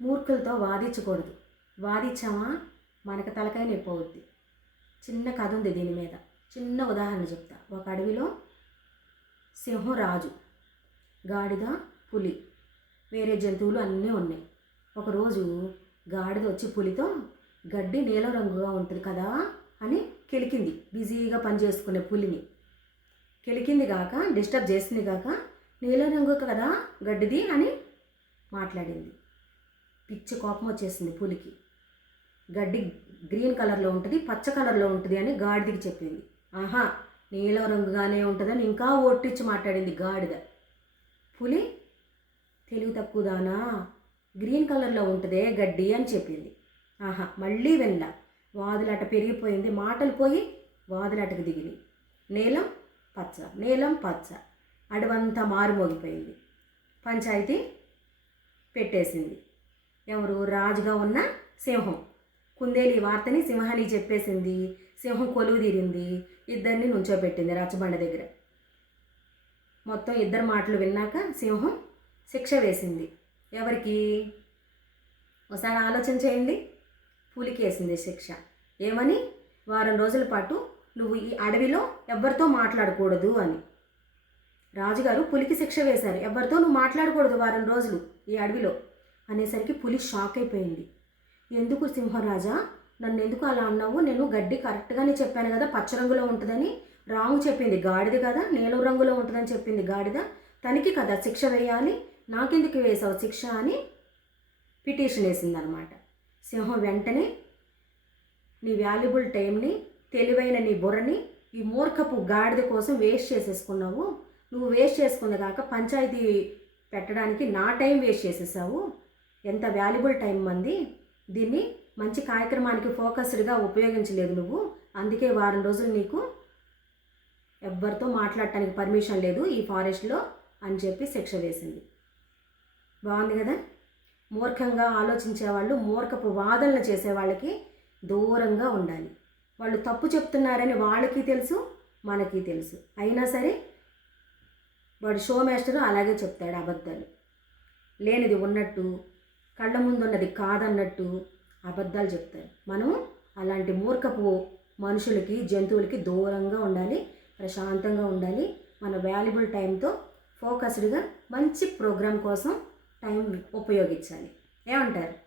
మూర్ఖులతో వాదించకూడదు. వాదించామా మనకు తలకాయ నొప్పి అవుద్ది. చిన్న కథ ఉంది దీని మీద. చిన్న ఉదాహరణ చెప్తా. ఒక అడవిలో సింహం రాజు, గాడిద, పులి, వేరే జంతువులు అన్నీ ఉన్నాయి. ఒకరోజు గాడిద వచ్చి పులితో గడ్డి నీలం రంగుగా ఉంటుంది కదా అని కెలికింది. బిజీగా పనిచేసుకునే పులిని కెలికింది గాక, డిస్టర్బ్ చేసింది గాక, నీలం రంగు కదా గడ్డిది అని మాట్లాడింది. పిచ్చి కోపం వచ్చేసింది పులికి. గడ్డి గ్రీన్ కలర్లో ఉంటుంది, పచ్చ కలర్లో ఉంటుంది అని గాడిదకి చెప్పింది. ఆహా, నీలం రంగుగానే ఉంటుందని ఇంకా ఓట్టిచ్చి మాట్లాడింది గాడిద. పులి తెలివి తక్కువదానా, గ్రీన్ కలర్లో ఉంటుందే గడ్డి అని చెప్పింది. ఆహా, మళ్ళీ వెళ్ళా. వాదులాట పెరిగిపోయింది. మాటలు పోయి వాదులాటకు దిగింది. నీలం పచ్చ, నీలం పచ్చ, అడవంతా మారుమోగిపోయింది. పంచాయతీ పెట్టేసింది. ఎవరు? రాజుగా ఉన్న సింహం. కుందేలు ఈ వార్తని సింహానికి చెప్పేసింది. సింహం కొలువు తీరింది. ఇద్దరిని నుంచోబెట్టింది రచ్చబండ దగ్గర. మొత్తం ఇద్దరు మాటలు విన్నాక సింహం శిక్ష వేసింది. ఎవరికి? ఒకసారి ఆలోచన చేయండి. పులికి వేసింది శిక్ష. ఏమని? వారం రోజుల పాటు నువ్వు ఈ అడవిలో ఎవరితో మాట్లాడకూడదు అని. రాజుగారు పులికి శిక్ష వేశారు. ఎవరితో నువ్వు మాట్లాడకూడదు వారం రోజులు ఈ అడవిలో అనేసరికి పులి షాక్ అయిపోయింది. ఎందుకు సింహరాజా, నన్ను ఎందుకు అలా అన్నావు? నేను గడ్డి కరెక్ట్గానే చెప్పాను కదా, పచ్చ రంగులో ఉంటుందని. రాంగ్ చెప్పింది గాడిద కదా, నీలం రంగులో ఉంటుందని చెప్పింది గాడిద. తనకి కదా శిక్ష వేయాలి, నాకెందుకు వేసావు శిక్ష అని పిటిషన్ వేసిందనమాట. సింహం వెంటనే నీ వాల్యుబుల్ టైంని, తెలివైన నీ బుర్రని ఈ మూర్ఖపు గాడిద కోసం వేస్ట్ చేసేసుకున్నావు. నువ్వు వేస్ట్ చేసుకుంది కాక పంచాయతీ పెట్టడానికి నా టైం వేస్ట్ చేసేసావు. ఎంత వాల్యుబుల్ టైం మంది. దీన్ని మంచి కార్యక్రమానికి ఫోకస్డ్గా ఉపయోగించలేదు నువ్వు. అందుకే వారం రోజులు నీకు ఎవ్వరితో మాట్లాడటానికి పర్మిషన్ లేదు ఈ ఫారెస్ట్లో అని చెప్పి శిక్ష వేసింది. బాగుంది కదా? మూర్ఖంగా ఆలోచించేవాళ్ళు, మూర్ఖపు వాదనలు చేసేవాళ్ళకి దూరంగా ఉండాలి. వాళ్ళు తప్పు చెప్తున్నారని వాళ్ళకి తెలుసు, మనకి తెలుసు. అయినా సరే వాడు షో మాస్టర్ అలాగే చెప్తాడు అబద్ధాలు. లేనిది ఉన్నట్టు, కళ్ళ ముందున్నది కాదన్నట్టు అబద్ధాలు చెప్తారు. మనం అలాంటి మూర్ఖపు మనుషులకి, జంతువులకి దూరంగా ఉండాలి, ప్రశాంతంగా ఉండాలి. మన వాల్యుబుల్ టైంతో ఫోకస్డ్గా మంచి ప్రోగ్రాం కోసం టైం ఉపయోగించాలి. ఏమంటారు?